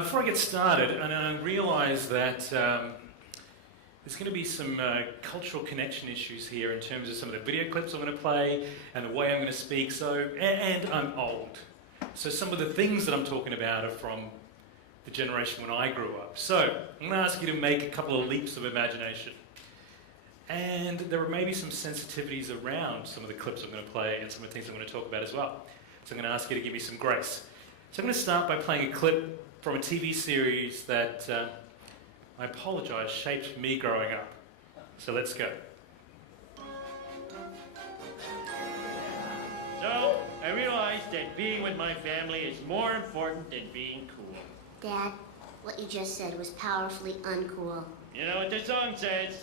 Before I get started, and I realise that there's going to be some cultural connection issues here in terms of some of the video clips I'm going to play and the way I'm going to speak. And I'm old, so some of the things that I'm talking about are from the generation when I grew up. So I'm going to ask you to make a couple of leaps of imagination. And there are maybe some sensitivities around some of the clips I'm going to play and some of the things I'm going to talk about as well. So I'm going to ask you to give me some grace. So I'm going to start by playing a clip from a TV series that, I apologise, shaped me growing up. So let's go. So, I realized that being with my family is more important than being cool. Dad, what you just said was powerfully uncool. You know what the song says?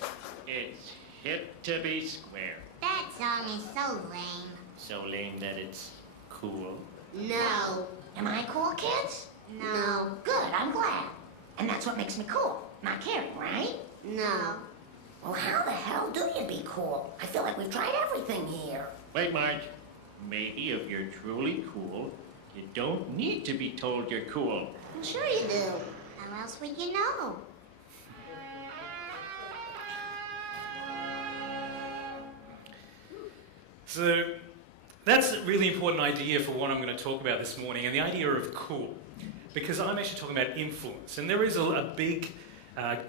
It's hip to be square. That song is so lame. So lame that it's cool. No. Am I cool, kids? No. Good, I'm glad. And that's what makes me cool. Not caring, right? No. Well, how the hell do you be cool? I feel like we've tried everything here. Wait, Marge. Maybe if you're truly cool, you don't need to be told you're cool. Sure you do. How else would you know? So that's a really important idea for what I'm going to talk about this morning, and the idea of cool. Because I'm actually talking about influence, and there is a big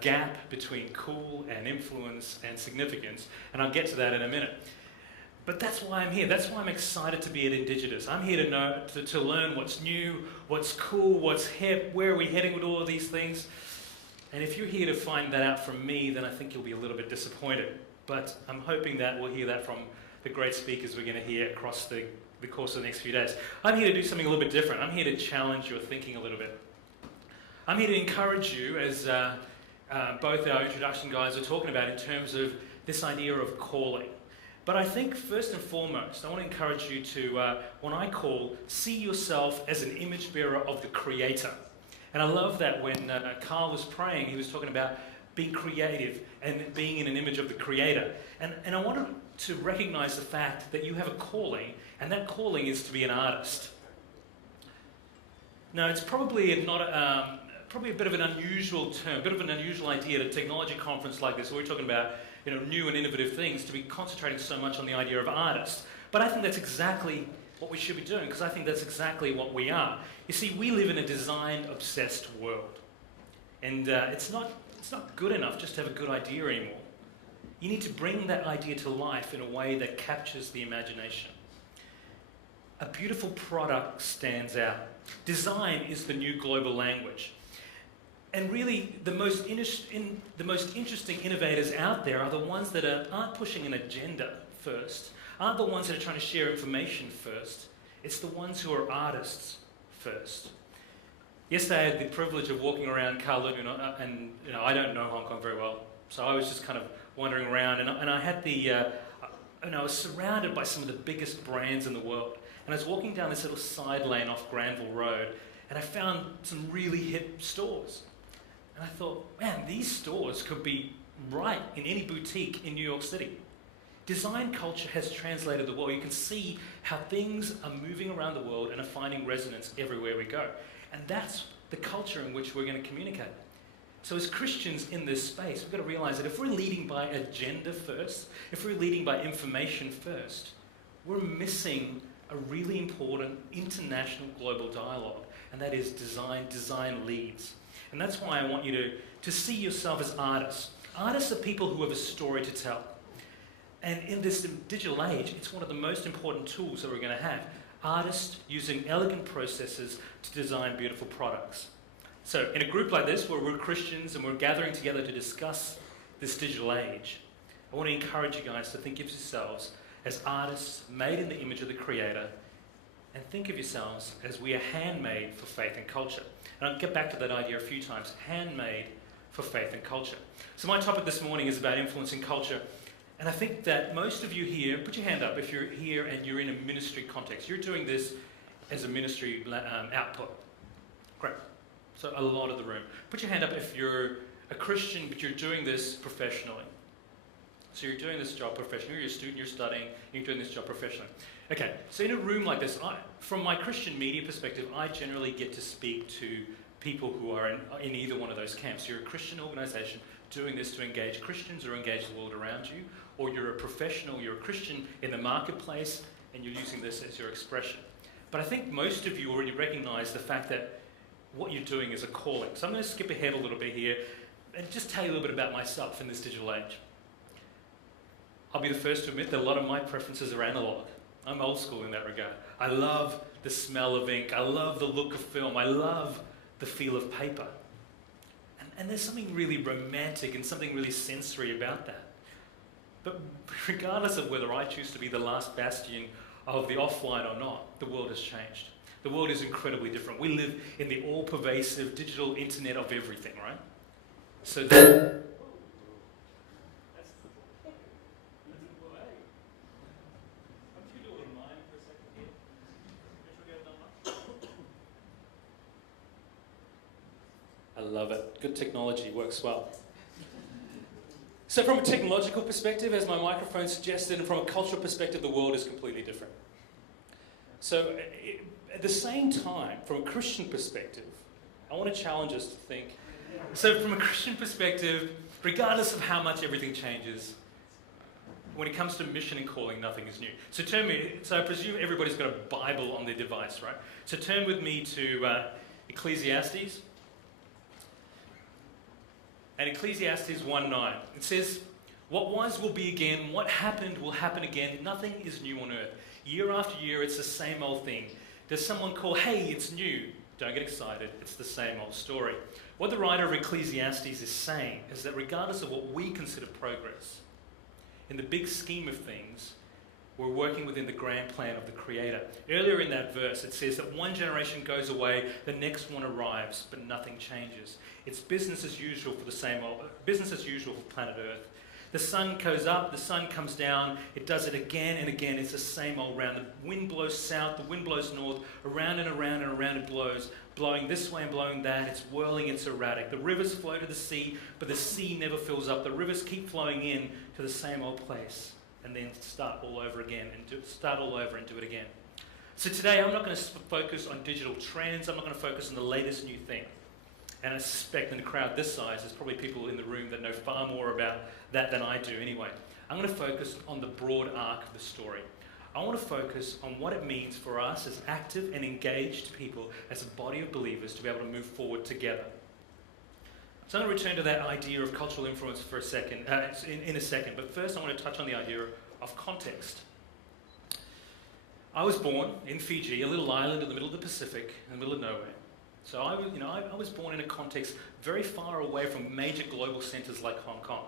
gap between cool and influence and significance, and I'll get to that in a minute. But that's why I'm here. That's why I'm excited to be at Indigitous. I'm here to learn what's new, what's cool, what's hip, where are we heading with all of these things. And if you're here to find that out from me, then I think you'll be a little bit disappointed. But I'm hoping that we'll hear that from the great speakers we're going to hear across the course of the next few days. I'm here to do something a little bit different. I'm here to challenge your thinking a little bit. I'm here to encourage you, as both our introduction guys are talking about, in terms of this idea of calling. But I think first and foremost, I want to encourage you to, what I call, see yourself as an image bearer of the Creator. And I love that when Carl was praying, he was talking about being creative and being in an image of the Creator. And I want to recognize the fact that you have a calling, and that calling is to be an artist. Now, it's probably probably a bit of an unusual term, a bit of an unusual idea at a technology conference like this, where we're talking about new and innovative things, to be concentrating so much on the idea of artists. But I think that's exactly what we should be doing, because I think that's exactly what we are. You see, we live in a design-obsessed world. And it's not good enough just to have a good idea anymore. You need to bring that idea to life in a way that captures the imagination. A beautiful product stands out. Design is the new global language. And really, the most interesting innovators out there are the ones that aren't pushing an agenda first, aren't the ones that are trying to share information first. It's the ones who are artists first. Yesterday, I had the privilege of walking around Kowloon, and I don't know Hong Kong very well, so I was just kind of wandering around, and I had and I was surrounded by some of the biggest brands in the world. And I was walking down this little side lane off Granville Road, and I found some really hip stores. And I thought, man, these stores could be right in any boutique in New York City. Design culture has translated the world. You can see how things are moving around the world and are finding resonance everywhere we go. And that's the culture in which we're going to communicate. So as Christians in this space, we've got to realize that if we're leading by agenda first, if we're leading by information first, we're missing a really important international global dialogue, and that is design leads. And that's why I want you to see yourself as artists. Artists are people who have a story to tell. And in this digital age, it's one of the most important tools that we're going to have. Artists using elegant processes to design beautiful products. So in a group like this, where we're Christians and we're gathering together to discuss this digital age, I want to encourage you guys to think of yourselves as artists made in the image of the Creator, and think of yourselves as we are handmade for faith and culture. And I'll get back to that idea a few times, handmade for faith and culture. So my topic this morning is about influencing culture. And I think that most of you here, put your hand up if you're here and you're in a ministry context. You're doing this as a ministry output. Great. So a lot of the room. Put your hand up if you're a Christian, but you're doing this professionally. So you're doing this job professionally. You're a student, you're studying, you're doing this job professionally. Okay, so in a room like this, from my Christian media perspective, I generally get to speak to people who are in either one of those camps. You're a Christian organisation doing this to engage Christians or engage the world around you, or you're a professional, you're a Christian in the marketplace, and you're using this as your expression. But I think most of you already recognise the fact that what you're doing is a calling. So I'm going to skip ahead a little bit here and just tell you a little bit about myself in this digital age. I'll be the first to admit that a lot of my preferences are analog. I'm old school in that regard. I love the smell of ink. I love the look of film. I love the feel of paper. And there's something really romantic and something really sensory about that. But regardless of whether I choose to be the last bastion of the offline or not, the world has changed. The world is incredibly different. We live in the all-pervasive digital internet of everything, right? So I love it. Good technology works well. So from a technological perspective, as my microphone suggested, and from a cultural perspective, the world is completely different. So at the same time, from a Christian perspective, I want to challenge us to think. So from a Christian perspective, regardless of how much everything changes, when it comes to mission and calling, nothing is new. So I presume everybody's got a Bible on their device, right? So turn with me to Ecclesiastes. And Ecclesiastes 1:9. It says, "What was will be again, what happened will happen again. Nothing is new on earth. Year after year, it's the same old thing. Does someone call, hey, it's new? Don't get excited, it's the same old story." What the writer of Ecclesiastes is saying is that regardless of what we consider progress, in the big scheme of things, we're working within the grand plan of the Creator. Earlier in that verse, it says that one generation goes away, the next one arrives, but nothing changes. It's business as usual for business as usual for planet Earth. The sun goes up, the sun comes down, it does it again and again. It's the same old round. The wind blows south, the wind blows north, around and around and around it blows, blowing this way and blowing that. It's whirling, it's erratic. The rivers flow to the sea, but the sea never fills up. The rivers keep flowing in to the same old place, and then start all over again, and do it again. So today I'm not going to focus on digital trends. I'm not going to focus on the latest new thing. And I suspect in a crowd this size, there's probably people in the room that know far more about that than I do anyway. I'm going to focus on the broad arc of the story. I want to focus on what it means for us as active and engaged people, as a body of believers, to be able to move forward together. So I'm going to return to that idea of cultural influence for a second, in a second. But first I want to touch on the idea of context. I was born in Fiji, a little island in the middle of the Pacific, in the middle of nowhere. So I was born in a context very far away from major global centres like Hong Kong.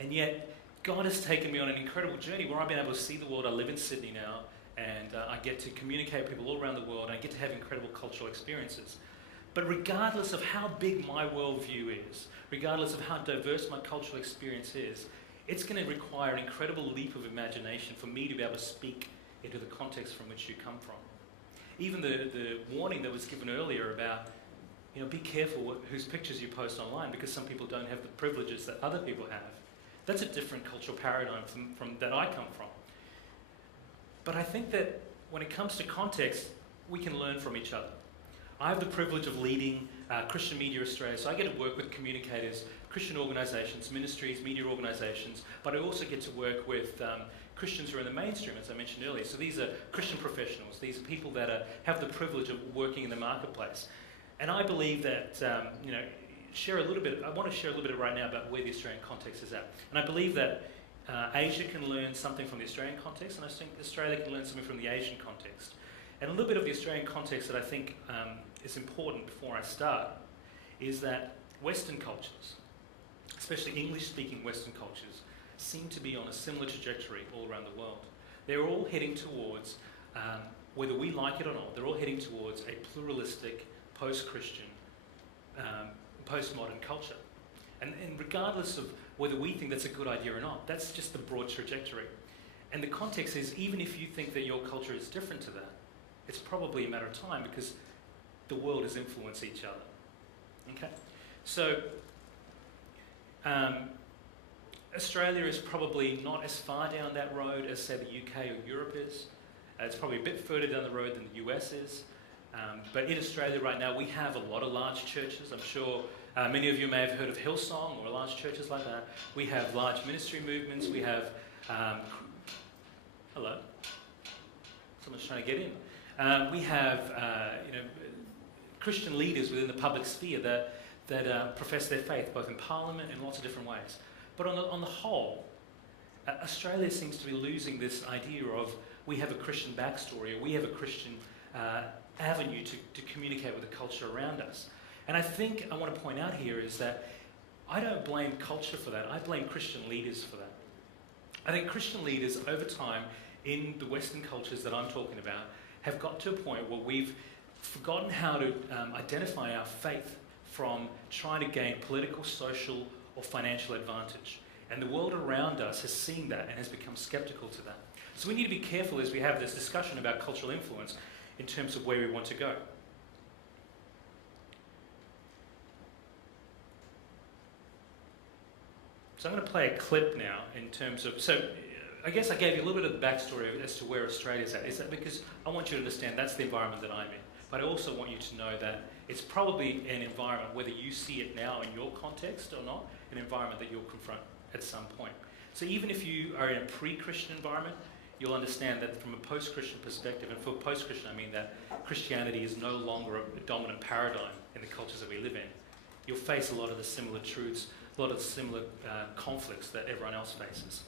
And yet, God has taken me on an incredible journey where I've been able to see the world. I live in Sydney now, and I get to communicate with people all around the world, and I get to have incredible cultural experiences. But regardless of how big my worldview is, regardless of how diverse my cultural experience is, it's going to require an incredible leap of imagination for me to be able to speak into the context from which you come from. Even the warning that was given earlier about, be careful whose pictures you post online, because some people don't have the privileges that other people have. That's a different cultural paradigm from that I come from. But I think that when it comes to context, we can learn from each other. I have the privilege of leading Christian Media Australia, so I get to work with communicators, Christian organisations, ministries, media organisations, but I also get to work with Christians who are in the mainstream, as I mentioned earlier. So these are Christian professionals. These are people that have the privilege of working in the marketplace. And I believe that, I want to share a little bit right now about where the Australian context is at. And I believe that Asia can learn something from the Australian context, and I think Australia can learn something from the Asian context. And a little bit of the Australian context that I think is important before I start is that Western cultures, especially English-speaking Western cultures, seem to be on a similar trajectory all around the world. They're all heading towards, whether we like it or not, they're all heading towards a pluralistic, post-Christian, postmodern culture. And regardless of whether we think that's a good idea or not, that's just the broad trajectory. And the context is, even if you think that your culture is different to that, it's probably a matter of time, because the world has influenced each other. Okay? So, Australia is probably not as far down that road as, say, the UK or Europe is. It's probably a bit further down the road than the US is. But in Australia right now, we have a lot of large churches. I'm sure many of you may have heard of Hillsong or large churches like that. We have large ministry movements. We have... hello? Someone's trying to get in. We have Christian leaders within the public sphere that profess their faith, both in Parliament and lots of different ways. But on the whole, Australia seems to be losing this idea of we have a Christian backstory, or we have a Christian avenue to communicate with the culture around us. And I think I want to point out here is that I don't blame culture for that. I blame Christian leaders for that. I think Christian leaders over time in the Western cultures that I'm talking about have got to a point where we've forgotten how to identify our faith from trying to gain political, social, or financial advantage. And the world around us has seen that and has become skeptical to that. So we need to be careful as we have this discussion about cultural influence in terms of where we want to go. So I'm going to play a clip now in terms of... So I guess I gave you a little bit of the backstory as to where Australia's at. Is that because I want you to understand that's the environment that I'm in. But I also want you to know that it's probably an environment, whether you see it now in your context or not, an environment that you'll confront at some point. So even if you are in a pre-Christian environment, you'll understand that from a post-Christian perspective, and for post-Christian I mean that Christianity is no longer a dominant paradigm in the cultures that we live in, you'll face a lot of the similar truths, a lot of the similar conflicts that everyone else faces.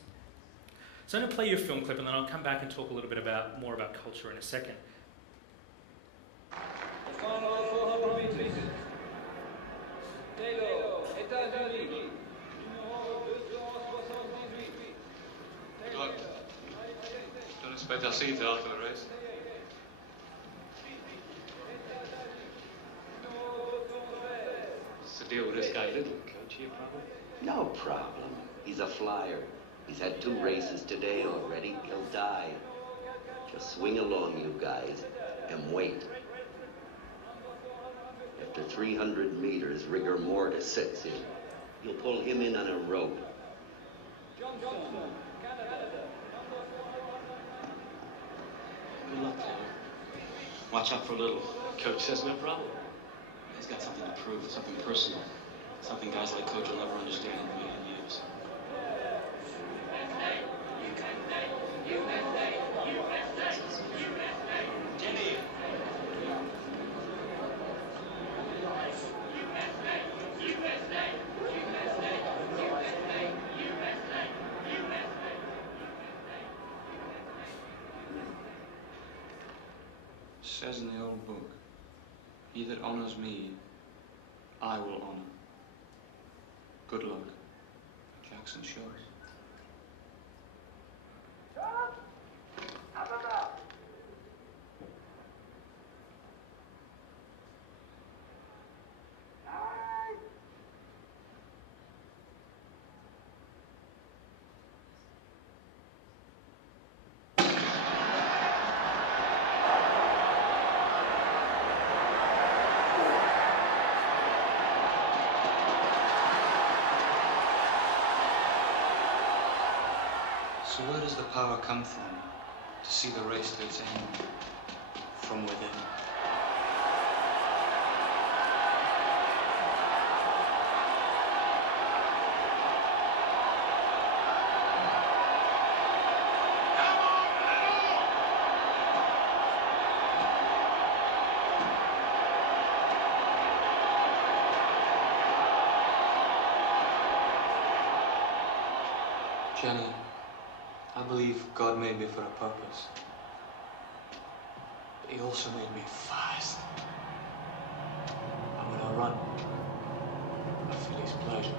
So I'm going to play you a film clip and then I'll come back and talk a little bit more about culture in a second. Good luck. Don't expect I'll see you till after the race. What's the deal with this guy, Little? Coach, you a problem? No problem. He's a flyer. He's had 2 races today already. He'll die. Just swing along, you guys, and wait. After 300 meters, rigor mortis sets in. You'll pull him in on a rope. Good luck, Taylor. Watch out for Little. Coach says no problem. He's got something to prove, something personal. Something guys like Coach will never understand and use. Jimmy! Says in the old book, he that honors me, I will honor. Good luck, Jackson Shores. So where does the power come from to see the race to its end? From within. Jenny, I believe God made me for a purpose. But He also made me fast. And when I run, I feel His pleasure.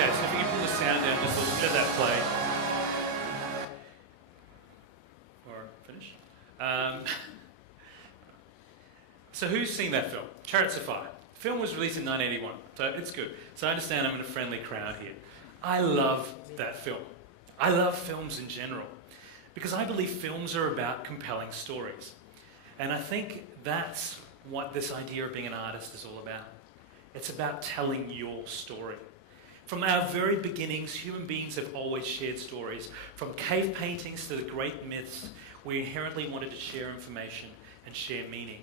Okay, so if you can pull the sound down just a little, let that play. Or finish. So who's seen that film? Chariots of Fire. The film was released in 1981, so it's good. So I understand I'm in a friendly crowd here. I love that film. I love films in general because I believe films are about compelling stories. And I think that's what this idea of being an artist is all about. It's about telling your story. From our very beginnings, human beings have always shared stories. From cave paintings to the great myths, we inherently wanted to share information and share meaning.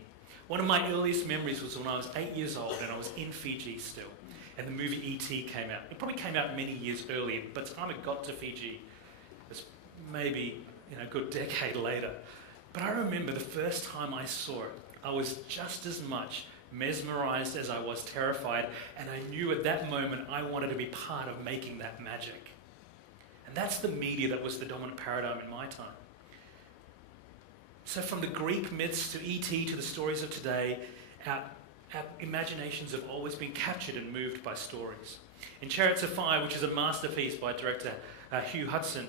One of my earliest memories was when I was 8 years old and I was in Fiji still, and the movie E.T. came out. It probably came out many years earlier, but by the time it got to Fiji, it was maybe a good decade later. But I remember the first time I saw it, I was just as much mesmerized as I was terrified, and I knew at that moment I wanted to be part of making that magic. And that's the media that was the dominant paradigm in my time. So from the Greek myths to E.T. to the stories of today, our imaginations have always been captured and moved by stories. In Chariots of Fire, which is a masterpiece by director Hugh Hudson,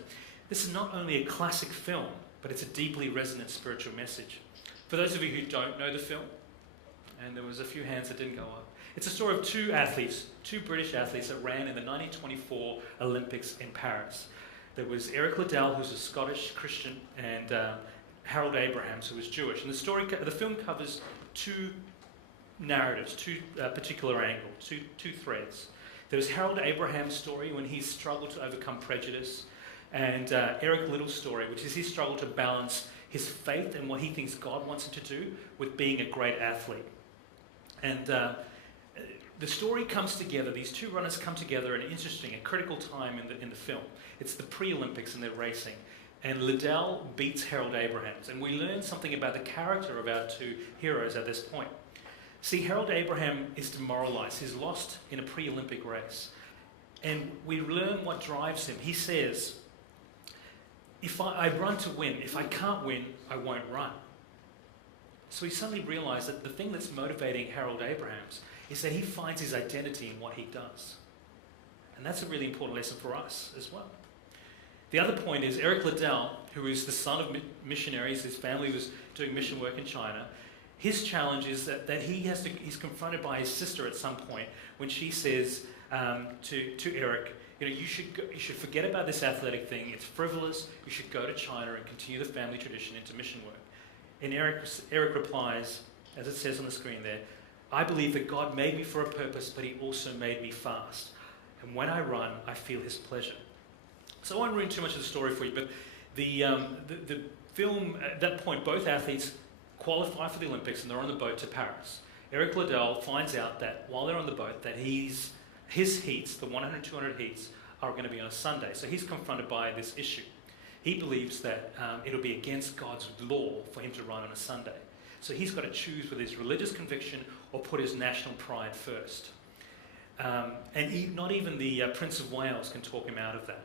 this is not only a classic film, but it's a deeply resonant spiritual message. For those of you who don't know the film, and there was a few hands that didn't go up, it's a story of two British athletes that ran in the 1924 Olympics in Paris. There was Eric Liddell, who's a Scottish Christian, and Harold Abrahams, who was Jewish. And the film covers two narratives, two particular angles, two threads. There's Harold Abraham's story when he struggled to overcome prejudice, and Eric Liddell's story, which is his struggle to balance his faith and what he thinks God wants him to do with being a great athlete. And the story comes together, these two runners come together at an interesting, a critical time in the film. It's the pre-Olympics and they're racing. And Liddell beats Harold Abrahams. And we learn something about the character of our two heroes at this point. See, Harold Abraham is demoralized. He's lost in a pre-Olympic race. And we learn what drives him. He says, if I run to win. If I can't win, I won't run. So he suddenly realized that the thing that's motivating Harold Abrahams is that he finds his identity in what he does. And that's a really important lesson for us as well. The other point is Eric Liddell, who is the son of missionaries, his family was doing mission work in China. His challenge is that he's confronted by his sister at some point when she says to Eric, you should forget about this athletic thing. It's frivolous. You should go to China and continue the family tradition into mission work. And Eric replies, as it says on the screen there, I believe that God made me for a purpose, but he also made me fast. And when I run, I feel his pleasure. So I won't ruin too much of the story for you, but the film, at that point, both athletes qualify for the Olympics and they're on the boat to Paris. Eric Liddell finds out that while they're on the boat, that his heats, the 100 200 heats, are going to be on a Sunday. So he's confronted by this issue. He believes that it'll be against God's law for him to run on a Sunday. So he's got to choose with his religious conviction or put his national pride first. And not even the Prince of Wales can talk him out of that.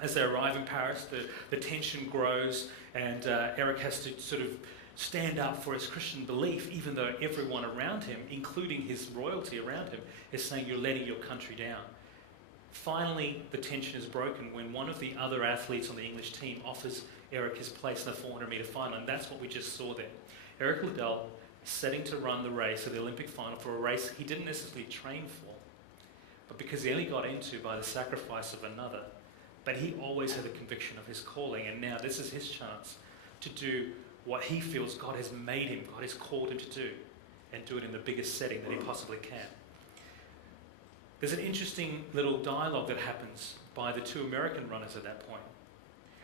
As they arrive in Paris, the tension grows, and Eric has to sort of stand up for his Christian belief, even though everyone around him, including his royalty around him, is saying you're letting your country down. Finally, the tension is broken when one of the other athletes on the English team offers Eric his place in the 400-metre final, and that's what we just saw there. Eric Liddell is setting to run the race at the Olympic final for a race he didn't necessarily train for, but because he only got into by the sacrifice of another. But he always had a conviction of his calling, and now this is his chance to do what he feels God has made him, God has called him to do, and do it in the biggest setting that he possibly can. There's an interesting little dialogue that happens by the two American runners at that point,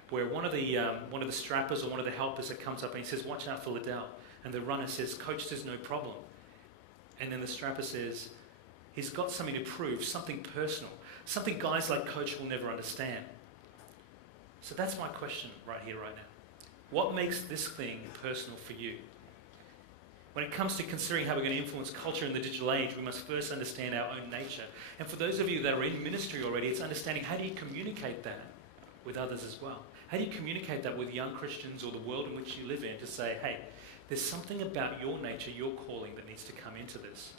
where one of the strappers or one of the helpers that comes up and he says, watch out for Liddell. And the runner says, Coach says no problem. And then the strapper says, he's got something to prove, something personal, something guys like Coach will never understand. So that's my question right here, right now. What makes this thing personal for you? When it comes to considering how we're going to influence culture in the digital age, we must first understand our own nature. And for those of you that are in ministry already, it's understanding how do you communicate that with others as well? How do you communicate that with young Christians or the world in which you live in to say, hey, there's something about your nature, your calling that needs to come into this.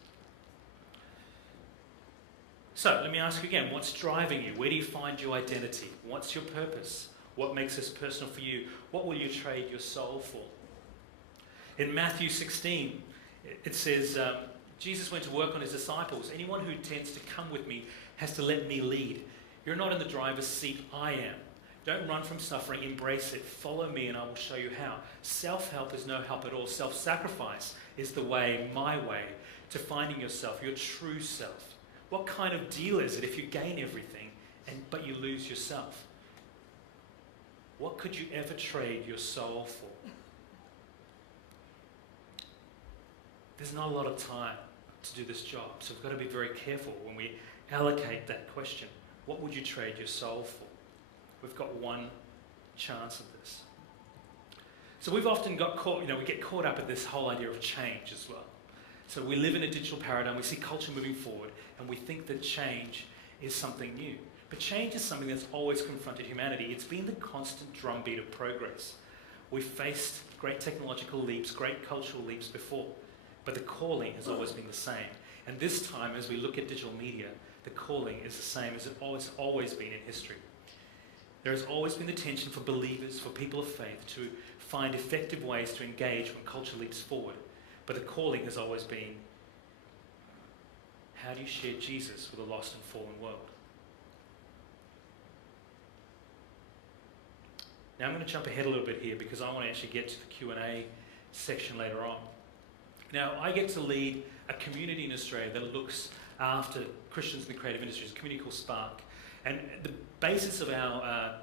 So let me ask you again, what's driving you? Where do you find your identity? What's your purpose? What makes this personal for you? What will you trade your soul for? In Matthew 16, it says, Jesus went to work on his disciples. Anyone who intends to come with me has to let me lead. You're not in the driver's seat, I am. Don't run from suffering, embrace it. Follow me and I will show you how. Self-help is no help at all. Self-sacrifice is the way, my way, to finding yourself, your true self. What kind of deal is it if you gain everything but you lose yourself? What could you ever trade your soul for? There's not a lot of time to do this job, so we've got to be very careful when we allocate that question. What would you trade your soul for? We've got one chance at this. So we've often got caught, we get caught up in this whole idea of change as well. So we live in a digital paradigm, we see culture moving forward, and we think that change is something new. But change is something that's always confronted humanity. It's been the constant drumbeat of progress. We've faced great technological leaps, great cultural leaps before, but the calling has always been the same. And this time, as we look at digital media, the calling is the same as it always been in history. There has always been the tension for believers, for people of faith, to find effective ways to engage when culture leaps forward. But the calling has always been, how do you share Jesus with a lost and fallen world? Now I'm going to jump ahead a little bit here because I want to actually get to the Q&A section later on. Now I get to lead a community in Australia that looks after Christians in the creative industries, a community called SPARQ. And the basis of our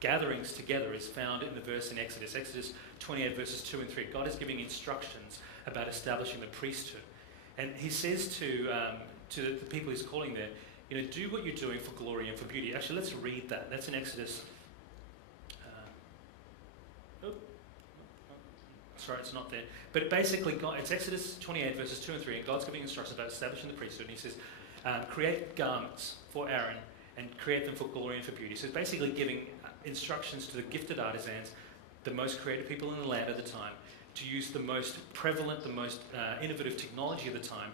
gatherings together is found in the verse in Exodus 28 verses 2 and 3. God is giving instructions about establishing the priesthood. And he says to the people he's calling there, do what you're doing for glory and for beauty. Actually, let's read that. That's in Exodus. Sorry, it's not there. But basically, it's Exodus 28 verses 2 and 3. And God's giving instructions about establishing the priesthood. And he says, create garments for Aaron and create them for glory and for beauty. So it's basically giving instructions to the gifted artisans, the most creative people in the land at the time, to use the most prevalent, the most innovative technology of the time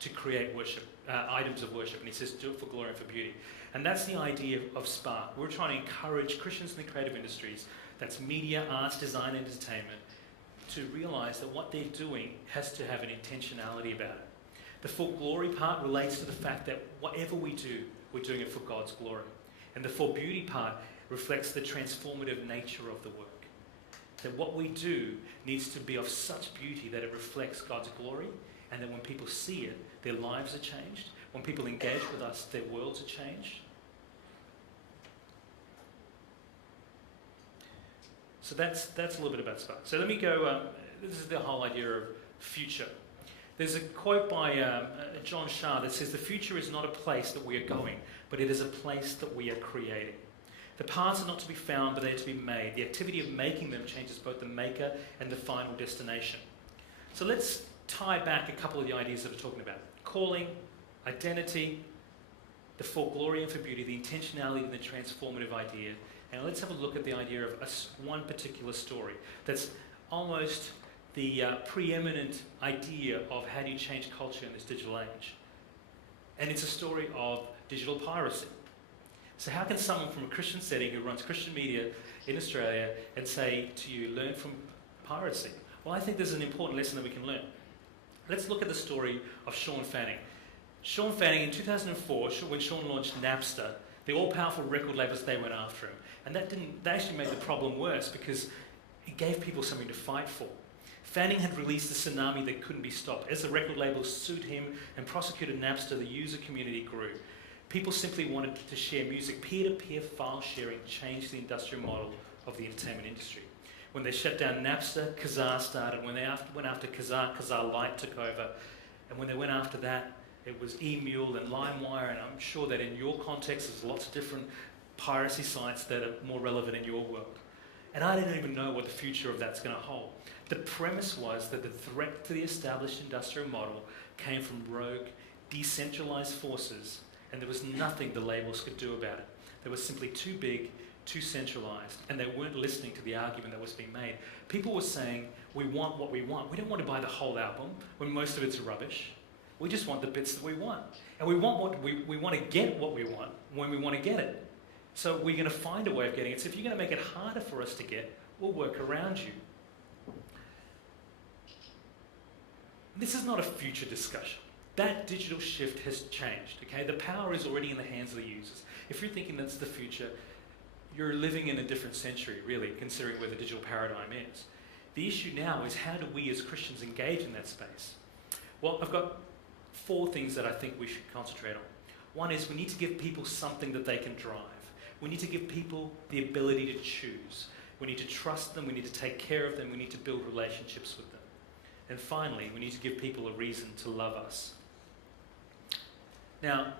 to create worship, items of worship. And he says, do it for glory and for beauty. And that's the idea of SPARQ. We're trying to encourage Christians in the creative industries, that's media, arts, design, and entertainment, to realise that what they're doing has to have an intentionality about it. The for glory part relates to the fact that whatever we do, we're doing it for God's glory. And the for beauty part reflects the transformative nature of the work. That what we do needs to be of such beauty that it reflects God's glory, and that when people see it, their lives are changed. When people engage with us, their worlds are changed. So that's a little bit about SPARQ. So let me go, this is the whole idea of future. There's a quote by John Shah that says, the future is not a place that we are going, but it is a place that we are creating. The paths are not to be found, but they are to be made. The activity of making them changes both the maker and the final destination. So let's tie back a couple of the ideas that we're talking about. Calling, identity, the for glory and for beauty, the intentionality and the transformative idea. And let's have a look at the idea of one particular story that's almost the preeminent idea of how do you change culture in this digital age. And it's a story of digital piracy. So how can someone from a Christian setting who runs Christian media in Australia and say to you, learn from piracy? Well, I think there's an important lesson that we can learn. Let's look at the story of Sean Fanning. Sean Fanning, in 2004, when Sean launched Napster, the all-powerful record labels, they went after him. And that actually made the problem worse because it gave people something to fight for. Fanning had released a tsunami that couldn't be stopped. As the record labels sued him and prosecuted Napster, the user community grew. People simply wanted to share music. Peer-to-peer file sharing changed the industrial model of the entertainment industry. When they shut down Napster, Kazaa started. When they went after Kazaa, Kazaa Lite took over. And when they went after that, it was eMule and LimeWire, and I'm sure that in your context there's lots of different piracy sites that are more relevant in your world. And I don't even know what the future of that's going to hold. The premise was that the threat to the established industrial model came from rogue, decentralized forces, and there was nothing the labels could do about it. They were simply too big, too centralized, and they weren't listening to the argument that was being made. People were saying, we want what we want. We don't want to buy the whole album when most of it's rubbish. We just want the bits that we want. And we want we want to get what we want when we want to get it. So we're going to find a way of getting it. So if you're going to make it harder for us to get, we'll work around you. This is not a future discussion. That digital shift has changed, okay? The power is already in the hands of the users. If you're thinking that's the future, you're living in a different century, really, considering where the digital paradigm is. The issue now is, how do we as Christians engage in that space? Well, I've got 4 things that I think we should concentrate on. One is, we need to give people something that they can drive. We need to give people the ability to choose. We need to trust them, we need to take care of them, we need to build relationships with them. And finally, we need to give people a reason to love us. Now,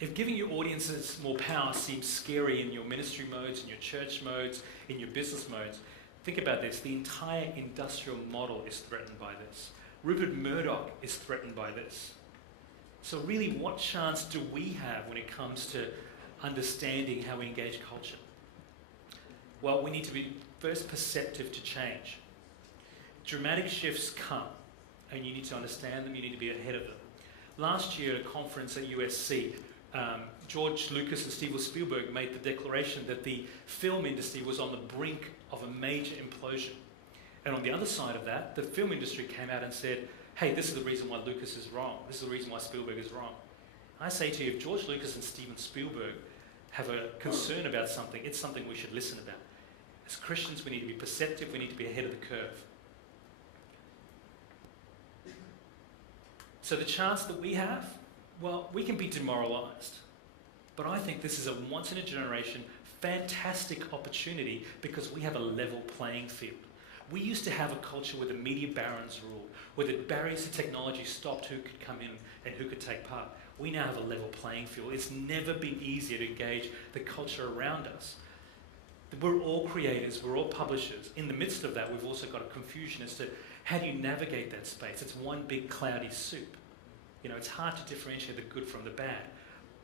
if giving your audiences more power seems scary in your ministry modes, in your church modes, in your business modes, think about this. The entire industrial model is threatened by this. Rupert Murdoch is threatened by this. So really, what chance do we have when it comes to understanding how we engage culture? Well, we need to be first perceptive to change. Dramatic shifts come, and you need to understand them, you need to be ahead of them. Last year at a conference at USC, George Lucas and Steven Spielberg made the declaration that the film industry was on the brink of a major implosion. And on the other side of that, the film industry came out and said, hey, this is the reason why Lucas is wrong. This is the reason why Spielberg is wrong. I say to you, if George Lucas and Steven Spielberg have a concern about something, it's something we should listen about. As Christians, we need to be perceptive, we need to be ahead of the curve. So the chance that we have, well, we can be demoralized. But I think this is a once-in-a-generation, fantastic opportunity because we have a level playing field. We used to have a culture where the media barons ruled, where the barriers to technology stopped who could come in and who could take part. We now have a level playing field. It's never been easier to engage the culture around us. We're all creators, we're all publishers. In the midst of that, we've also got a confusion as to how do you navigate that space. It's one big cloudy soup. You know, it's hard to differentiate the good from the bad,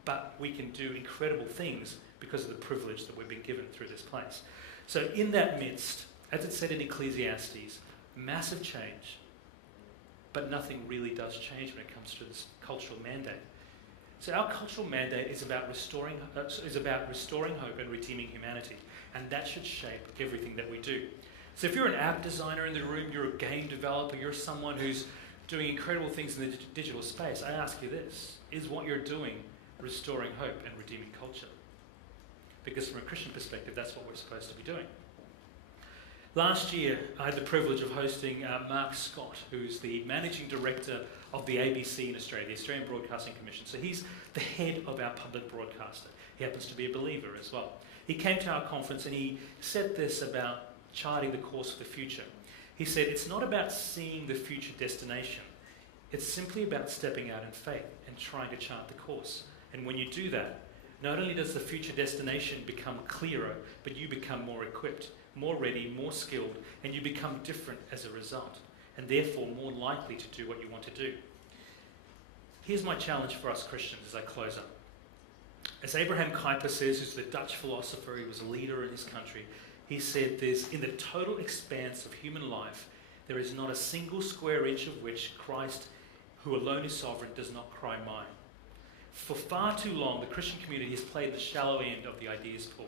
but we can do incredible things because of the privilege that we've been given through this place. So in that midst, as it said in Ecclesiastes, massive change, but nothing really does change when it comes to this cultural mandate. So our cultural mandate is about restoring hope and redeeming humanity, and that should shape everything that we do. So if you're an app designer in the room, you're a game developer, you're someone who's doing incredible things in the digital space, I ask you this, is what you're doing restoring hope and redeeming culture? Because from a Christian perspective, that's what we're supposed to be doing. Last year, I had the privilege of hosting Mark Scott, who's the Managing Director of the ABC in Australia, the Australian Broadcasting Commission. So he's the head of our public broadcaster. He happens to be a believer as well. He came to our conference and he said this about charting the course for the future. He said, it's not about seeing the future destination. It's simply about stepping out in faith and trying to chart the course. And when you do that, not only does the future destination become clearer, but you become more equipped, more ready, more skilled, and you become different as a result, and therefore more likely to do what you want to do. Here's my challenge for us Christians as I close up. As Abraham Kuyper says, who's the Dutch philosopher, he was a leader in his country, he said there's, in the total expanse of human life, there is not a single square inch of which Christ, who alone is sovereign, does not cry mine. For far too long, the Christian community has played the shallow end of the ideas pool.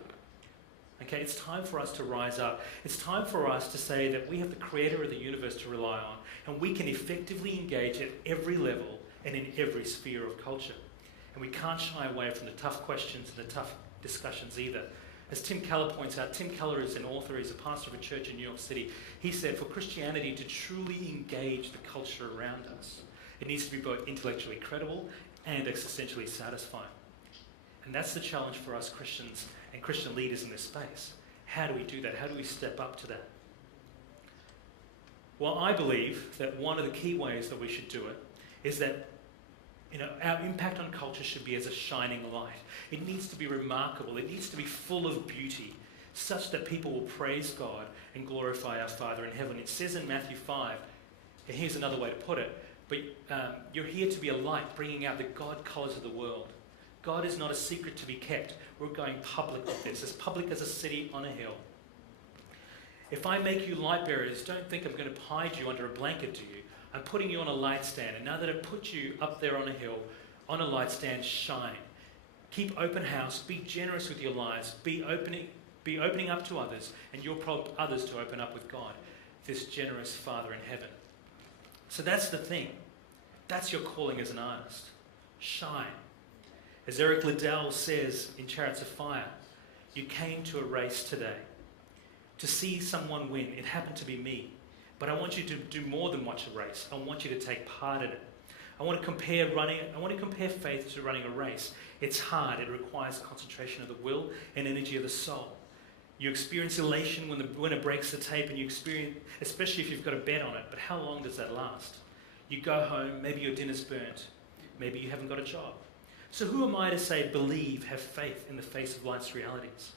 Okay, it's time for us to rise up. It's time for us to say that we have the creator of the universe to rely on, and we can effectively engage at every level and in every sphere of culture. And we can't shy away from the tough questions and the tough discussions either. As Tim Keller points out, Tim Keller is an author, he's a pastor of a church in New York City. He said, for Christianity to truly engage the culture around us, it needs to be both intellectually credible and existentially satisfying. And that's the challenge for us Christians and Christian leaders in this space. How do we do that? How do we step up to that? Well, I believe that one of the key ways that we should do it is that our impact on culture should be as a shining light. It needs to be remarkable. It needs to be full of beauty, such that people will praise God and glorify our Father in heaven. It says in Matthew 5, and here's another way to put it, but you're here to be a light, bringing out the God colours of the world. God is not a secret to be kept. We're going public with this, as public as a city on a hill. If I make you light bearers, don't think I'm going to hide you under a blanket, do you? I'm putting you on a light stand. And now that I've put you up there on a hill, on a light stand, shine. Keep open house. Be generous with your lives. Be opening up to others, and you'll prompt others to open up with God, this generous Father in heaven. So that's the thing. That's your calling as an artist. Shine. As Eric Liddell says in Chariots of Fire, you came to a race today to see someone win. It happened to be me. But I want you to do more than watch a race. I want you to take part in it. I want to compare faith to running a race. It's hard. It requires concentration of the will and energy of the soul. You experience elation when the winner breaks the tape, and you experience, especially if you've got a bet on it. But how long does that last? You go home, maybe your dinner's burnt. Maybe you haven't got a job. So who am I to say, believe, have faith in the face of life's realities?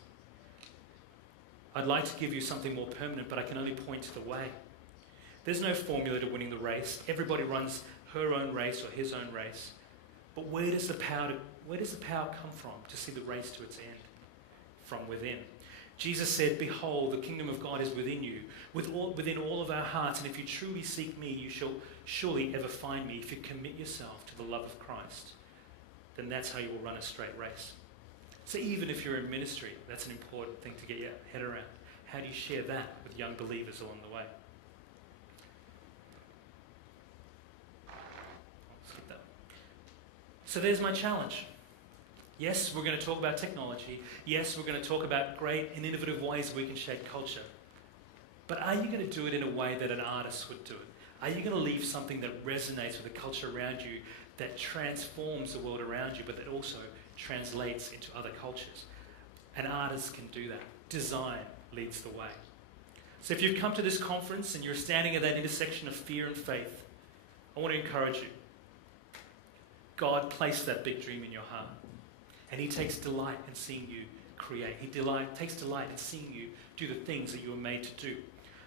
I'd like to give you something more permanent, but I can only point to the way. There's no formula to winning the race. Everybody runs her own race or his own race. But where does the power come from to see the race to its end? From within. Jesus said, behold, the kingdom of God is within you, within all of our hearts. And if you truly seek me, you shall surely ever find me. If you commit yourself to the love of Christ, then that's how you will run a straight race. So even if you're in ministry, that's an important thing to get your head around. How do you share that with young believers along the way? Skip that. So there's my challenge. Yes, we're going to talk about technology. Yes, we're going to talk about great and innovative ways we can shape culture. But are you going to do it in a way that an artist would do it? Are you going to leave something that resonates with the culture around you, that transforms the world around you, but that also translates into other cultures? An artist can do that. Design leads the way. So if you've come to this conference and you're standing at that intersection of fear and faith, I want to encourage you. God placed that big dream in your heart. And he takes delight in seeing you create. He takes delight in seeing you do the things that you were made to do.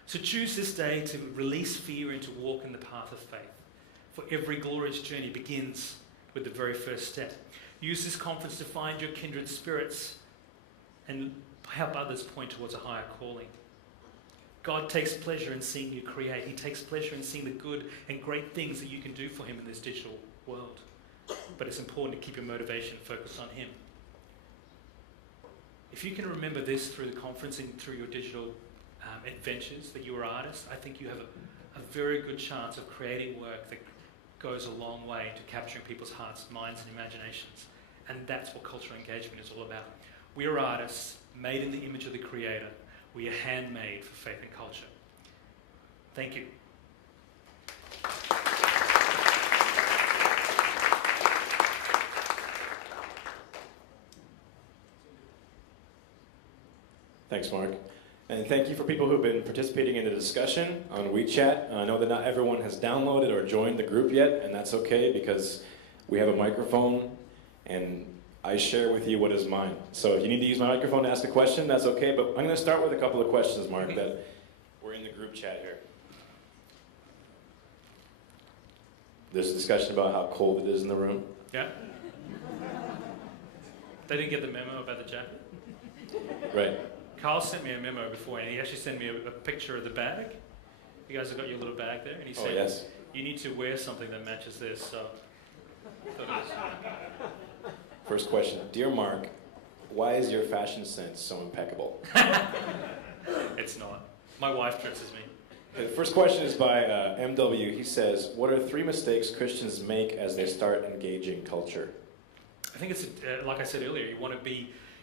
So choose this day to release fear and to walk in the path of faith. For every glorious journey begins with the very first step. Use this conference to find your kindred spirits and help others point towards a higher calling. God takes pleasure in seeing you create. He takes pleasure in seeing the good and great things that you can do for him in this digital world. But it's important to keep your motivation focused on him. If you can remember this through the conference and through your digital adventures, that you are artists, I think you have a very good chance of creating work that goes a long way to capturing people's hearts, minds, and imaginations. And that's what cultural engagement is all about. We are artists made in the image of the Creator. We are handmade for faith and culture. Thank you. Thanks, Mark. And thank you for people who've been participating in the discussion on WeChat. I know that not everyone has downloaded or joined the group yet, and that's okay because we have a microphone and I share with you what is mine. So if you need to use my microphone to ask a question, that's okay, but I'm going to start with a couple of questions, Mark, that were in the group chat here. There's a discussion about how cold it is in the room. Yeah? They didn't get the memo about the jacket? Right. Carl sent me a memo before, and he actually sent me a picture of the bag. You guys have got your little bag there, and he said, yes. You need to wear something that matches this. So, First question. Dear Mark, why is your fashion sense so impeccable? It's not. My wife dresses me. The first question is by MW. He says, what are 3 mistakes Christians make as they start engaging culture? I think it's, like I said earlier,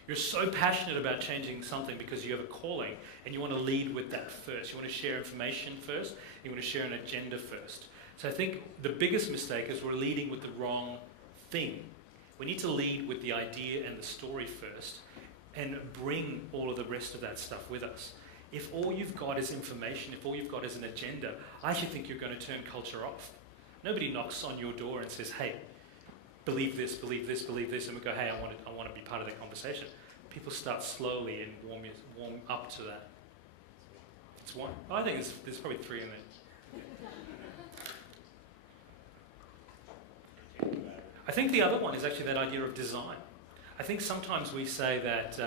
you're so passionate about changing something because you have a calling and you want to lead with that first. You want to share information first. You want to share an agenda first. So I think the biggest mistake is we're leading with the wrong thing. We need to lead with the idea and the story first and bring all of the rest of that stuff with us. If all you've got is information, if all you've got is an agenda, I actually think you're going to turn culture off. Nobody knocks on your door and says, hey, believe this, believe this, believe this, and we go, hey, I want to be part of that conversation. People start slowly and warm up to that. It's one. I think there's probably 3 in there. I think the other one is actually that idea of design. I think sometimes we say that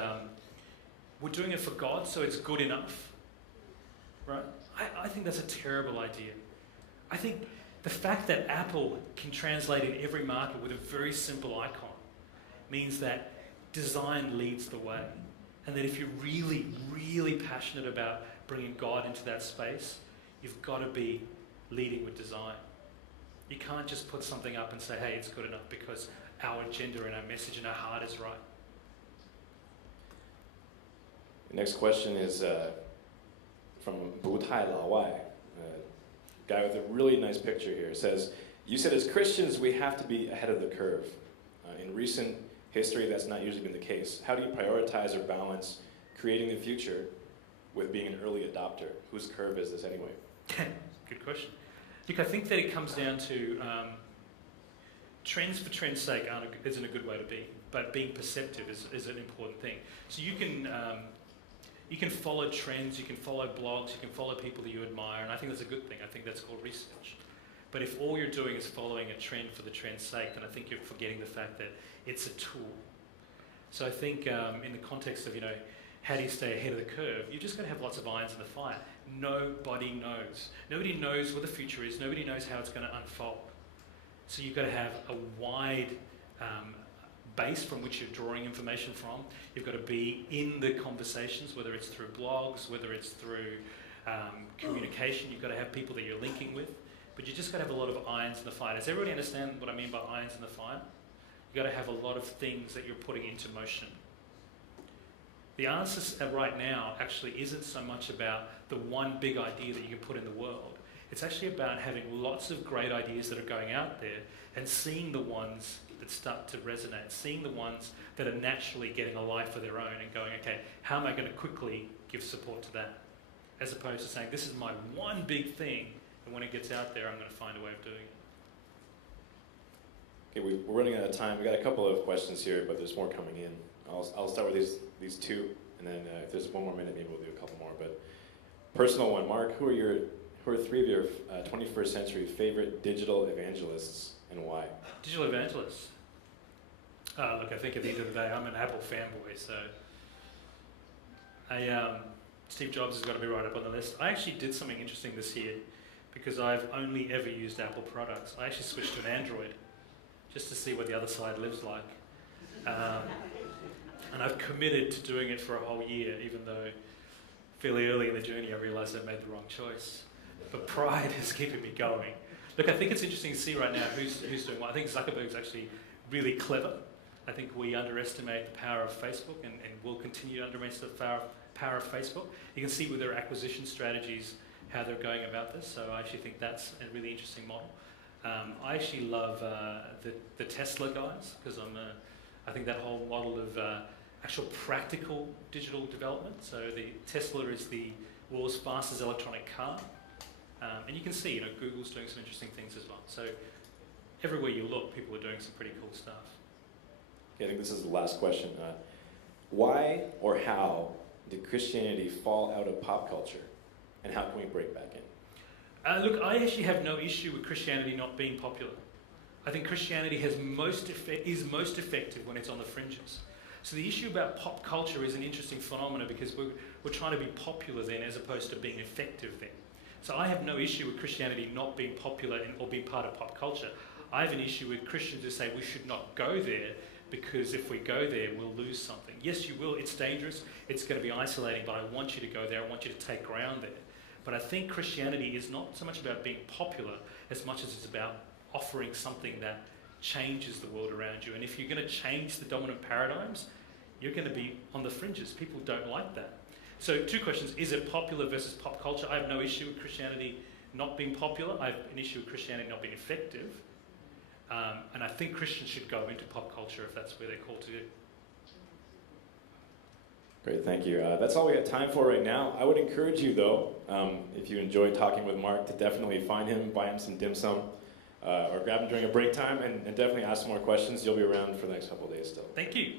we're doing it for God, so it's good enough, right? I think that's a terrible idea. I think The fact that Apple can translate in every market with a very simple icon means that design leads the way. And that if you're really, really passionate about bringing God into that space, you've got to be leading with design. You can't just put something up and say, hey, it's good enough because our agenda and our message and our heart is right. The next question is from Bu Tai Lao Wai, a guy with a really nice picture here. It says, you said as Christians we have to be ahead of the curve. In recent history, that's not usually been the case. How do you prioritize or balance creating the future with being an early adopter? Whose curve is this anyway? Good question. Look, I think that it comes down to trends for trend's sake isn't a good way to be, but being perceptive is an important thing. So you can follow trends, you can follow blogs, you can follow people that you admire, and I think that's a good thing. I think that's called research. But if all you're doing is following a trend for the trend's sake, then I think you're forgetting the fact that it's a tool. So I think in the context of, how do you stay ahead of the curve, you just got to have lots of irons in the fire. Nobody knows. Nobody knows what the future is. Nobody knows how it's going to unfold. So you've got to have a wide base from which you're drawing information from. You've got to be in the conversations, whether it's through blogs, whether it's through communication. You've got to have people that you're linking with. But you just got to have a lot of irons in the fire. Does everybody understand what I mean by irons in the fire? You've got to have a lot of things that you're putting into motion. The answer right now actually isn't so much about the one big idea that you can put in the world. It's actually about having lots of great ideas that are going out there and seeing the ones that start to resonate, seeing the ones that are naturally getting a life of their own and going, okay, how am I going to quickly give support to that? As opposed to saying, this is my one big thing, and when it gets out there, I'm going to find a way of doing it. Okay, we're running out of time. We got a couple of questions here, but there's more coming in. I'll start with these two, and then if there's one more minute, maybe we'll do a couple more. But personal one, Mark, who are three of your 21st century favorite digital evangelists, and why? Digital evangelists. Look, I think at the end of the day, I'm an Apple fanboy, so Steve Jobs has got to be right up on the list. I actually did something interesting this year because I've only ever used Apple products. I actually switched to an Android just to see what the other side lives like. And I've committed to doing it for a whole year, even though fairly early in the journey I realised I'd made the wrong choice. But pride is keeping me going. Look, I think it's interesting to see right now who's doing what. I think Zuckerberg's actually really clever. I think we underestimate the power of Facebook and will continue to underestimate the power of Facebook. You can see with their acquisition strategies how they're going about this, so I actually think that's a really interesting model. I actually love the Tesla guys because I think that whole model of actual practical digital development. So the Tesla is the world's fastest electronic car, and you can see, Google's doing some interesting things as well. So everywhere you look, people are doing some pretty cool stuff. Okay, I think this is the last question. Why or how did Christianity fall out of pop culture, and how can we break back in? Look, I actually have no issue with Christianity not being popular. I think Christianity is most effective when it's on the fringes. So the issue about pop culture is an interesting phenomenon because we're trying to be popular then as opposed to being effective then. So I have no issue with Christianity not being popular or being part of pop culture. I have an issue with Christians who say we should not go there because if we go there, we'll lose something. Yes, you will. It's dangerous. It's going to be isolating, but I want you to go there. I want you to take ground there. But I think Christianity is not so much about being popular as much as it's about offering something that changes the world around you. And if you're going to change the dominant paradigms, you're going to be on the fringes. People don't like that. So 2 questions. Is it popular versus pop culture? I have no issue with Christianity not being popular. I have an issue with Christianity not being effective. And I think Christians should go into pop culture if that's where they're called to do. Great, thank you. That's all we got time for right now. I would encourage you, though, if you enjoyed talking with Mark, to definitely find him, buy him some dim sum, or grab him during a break time, and definitely ask some more questions. You'll be around for the next couple of days still. Thank you.